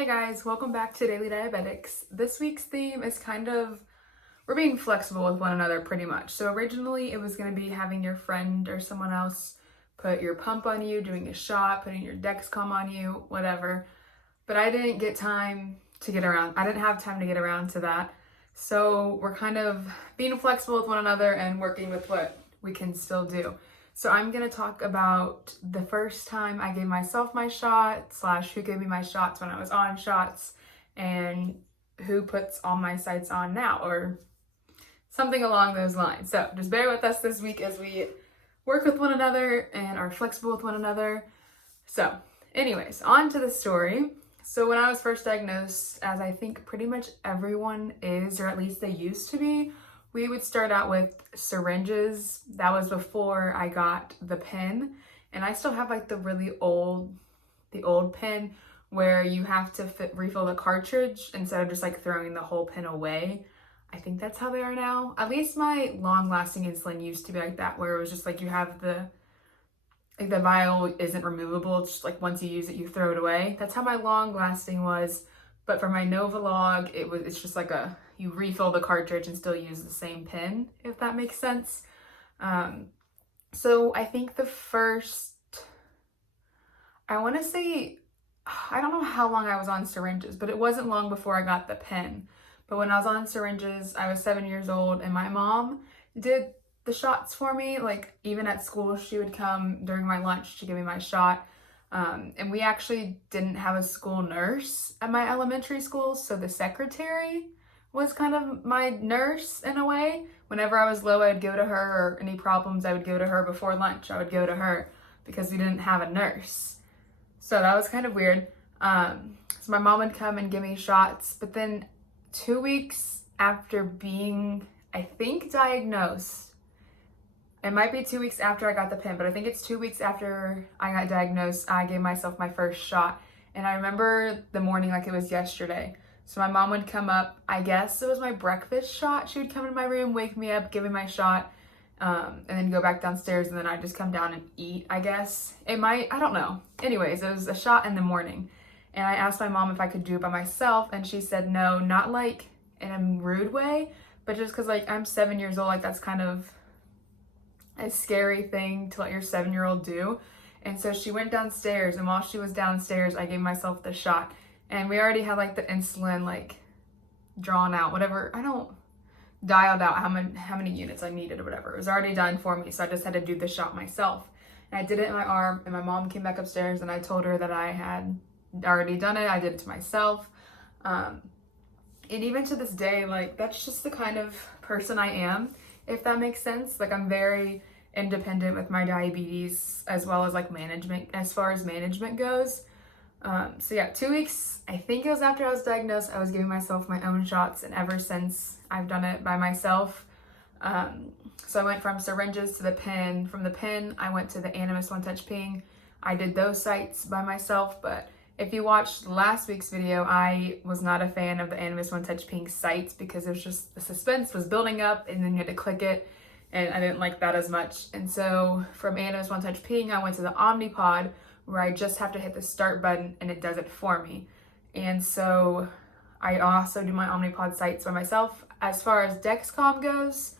Hey guys, welcome back to Daily Diabetics. This week's theme is we're being flexible with one another pretty much. So originally it was going to be having your friend or someone else put your pump on you, doing a shot, putting your Dexcom on you, whatever. But I didn't have time to get around to that. So we're kind of being flexible with one another and working with what we can still do. So I'm going to talk about the first time I gave myself my shot / who gave me my shots when I was on shots and who puts all my sites on now or something along those lines. So just bear with us this week as we work with one another and are flexible with one another. So anyways, on to the story. So when I was first diagnosed, as I think pretty much everyone is, or at least they used to be, we would start out with syringes. That was before I got the pen. And I still have like the old pen where you have to refill the cartridge instead of just like throwing the whole pen away. I think that's how they are now. At least my long-lasting insulin used to be like that, where it was just like you have the vial isn't removable. It's just like once you use it, you throw it away. That's how my long-lasting was. But for my Novolog, it's just like you refill the cartridge and still use the same pen, if that makes sense. So I think I want to say, I don't know how long I was on syringes, but it wasn't long before I got the pen. But when I was on syringes, I was 7 years old and my mom did the shots for me. Like even at school, she would come during my lunch to give me my shot. And we actually didn't have a school nurse at my elementary school, so the secretary was kind of my nurse in a way. Whenever I was low, I would go to her, or any problems, I would go to her. Before lunch, I would go to her because we didn't have a nurse. So that was kind of weird. So my mom would come and give me shots, but then 2 weeks after being, I think, diagnosed, it might be 2 weeks after I got the pen, but I think it's 2 weeks after I got diagnosed, I gave myself my first shot. And I remember the morning like it was yesterday. So my mom would come up, I guess it was my breakfast shot. She would come in my room, wake me up, give me my shot, and then go back downstairs, and then I'd just come down and eat, I guess. I don't know. Anyways, it was a shot in the morning. And I asked my mom if I could do it by myself, and she said no, not like in a rude way, but just because like I'm 7 years old, like that's kind of a scary thing to let your 7-year-old do. And so she went downstairs, and while she was downstairs, I gave myself the shot. And we already had like the insulin like drawn out, whatever. I don't dialed out how many units I needed or whatever. It was already done for me, so I just had to do the shot myself. And I did it in my arm, and my mom came back upstairs, and I told her that I had already done it. I did it to myself. And even to this day, like that's just the kind of person I am, if that makes sense. Like I'm very independent with my diabetes, as well as like management, as far as management goes. So yeah, 2 weeks, I think it was after I was diagnosed, I was giving myself my own shots, and ever since I've done it by myself. So I went from syringes to the pen. From the pen, I went to the Animas One Touch Ping. I did those sites by myself, but if you watched last week's video, I was not a fan of the Animas One Touch Ping sites because it was just, the suspense was building up and then you had to click it, and I didn't like that as much. And so from Animas One Touch Ping, I went to the Omnipod, where I just have to hit the start button and it does it for me. And so I also do my Omnipod sites by myself. As far as Dexcom goes,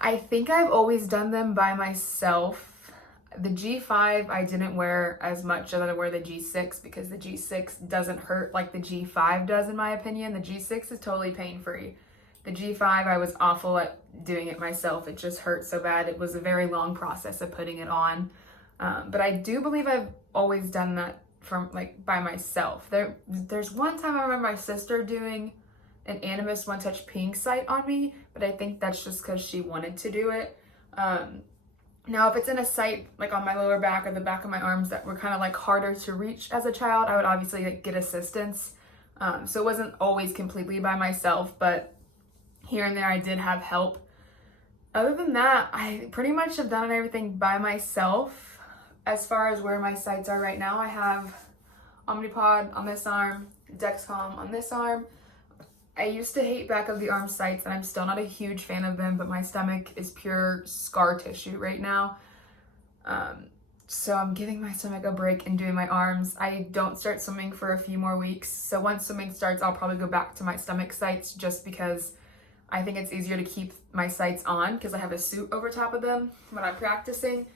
I think I've always done them by myself. The G5 I didn't wear as much as I wear the G6 because the G6 doesn't hurt like the G5 does, in my opinion. The G6 is totally pain-free. The G5, I was awful at doing it myself. It just hurt so bad. It was a very long process of putting it on. But I do believe I've always done that from like by myself. There's one time I remember my sister doing an Animas One Touch Ping site on me, but I think that's just because she wanted to do it. Now, if it's in a site like on my lower back or the back of my arms that were kind of like harder to reach as a child, I would obviously like get assistance. So it wasn't always completely by myself, but here and there I did have help. Other than that, I pretty much have done everything by myself. As far as where my sites are right now, I have Omnipod on this arm, Dexcom on this arm. I used to hate back of the arm sites, and I'm still not a huge fan of them, but my stomach is pure scar tissue right now. So I'm giving my stomach a break and doing my arms. I don't start swimming for a few more weeks. So once swimming starts, I'll probably go back to my stomach sights just because I think it's easier to keep my sights on because I have a suit over top of them when I'm practicing.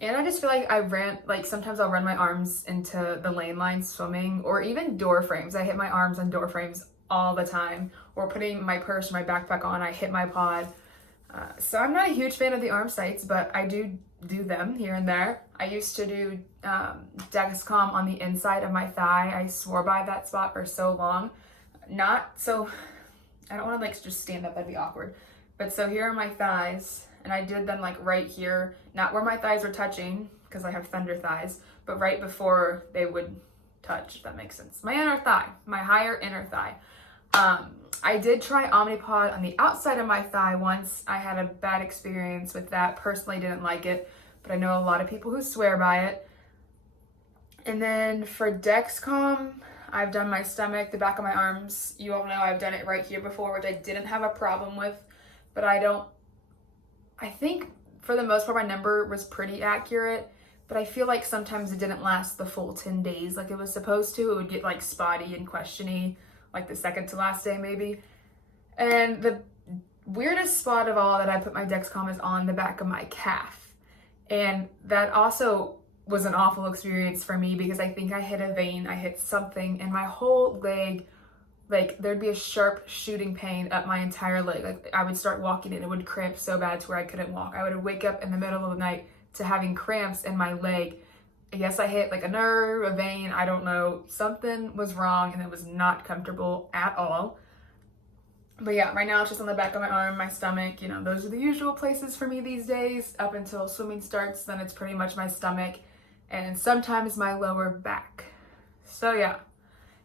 And I just feel like sometimes I'll run my arms into the lane line swimming, or even door frames. I hit my arms on door frames all the time, or putting my purse or my backpack on, I hit my pod. So I'm not a huge fan of the arm sights, but I do them here and there. I used to do Dexcom on the inside of my thigh. I swore by that spot for so long. Not so, I don't want to like just stand up, that'd be awkward. But so here are my thighs, and I did them like right here, not where my thighs are touching because I have thunder thighs, but right before they would touch, if that makes sense. My inner thigh, my higher inner thigh. I did try Omnipod on the outside of my thigh once. I had a bad experience with that. Personally, didn't like it, but I know a lot of people who swear by it. And then for Dexcom, I've done my stomach, the back of my arms. You all know I've done it right here before, which I didn't have a problem with, but I think for the most part my number was pretty accurate, but I feel like sometimes it didn't last the full 10 days like it was supposed to. It would get like spotty and questiony, like the second to last day maybe. And the weirdest spot of all that I put my Dexcom is on the back of my calf. And that also was an awful experience for me because I think I hit a vein, I hit something, and my whole leg, like there'd be a sharp shooting pain up my entire leg. Like I would start walking and it would cramp so bad to where I couldn't walk. I would wake up in the middle of the night to having cramps in my leg. I guess I hit like a nerve, a vein, I don't know. Something was wrong and it was not comfortable at all. But yeah, right now it's just on the back of my arm, my stomach, you know, those are the usual places for me these days. Up until swimming starts, then it's pretty much my stomach and sometimes my lower back. So yeah,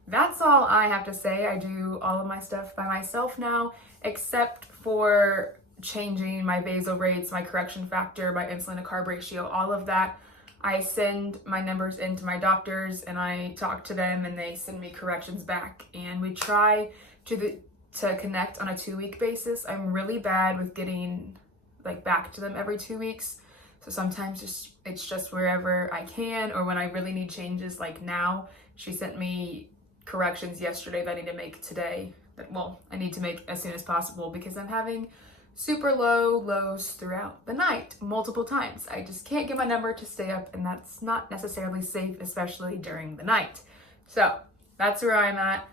that's all I have to say. I do all of my stuff by myself now, except for changing my basal rates, my correction factor, my insulin to carb ratio, all of that. I send my numbers into my doctors and I talk to them and they send me corrections back, and we try to connect on a 2-week basis. I'm really bad with getting like back to them every 2 weeks. So sometimes it's just wherever I can, or when I really need changes, like now. She sent me corrections yesterday that I need to make today. Well, I need to make as soon as possible because I'm having super low lows throughout the night multiple times. I just can't get my number to stay up, and that's not necessarily safe, especially during the night. So that's where I'm at.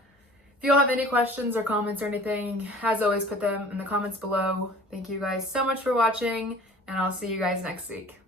If you all have any questions or comments or anything, as always, put them in the comments below. Thank you guys so much for watching, and I'll see you guys next week.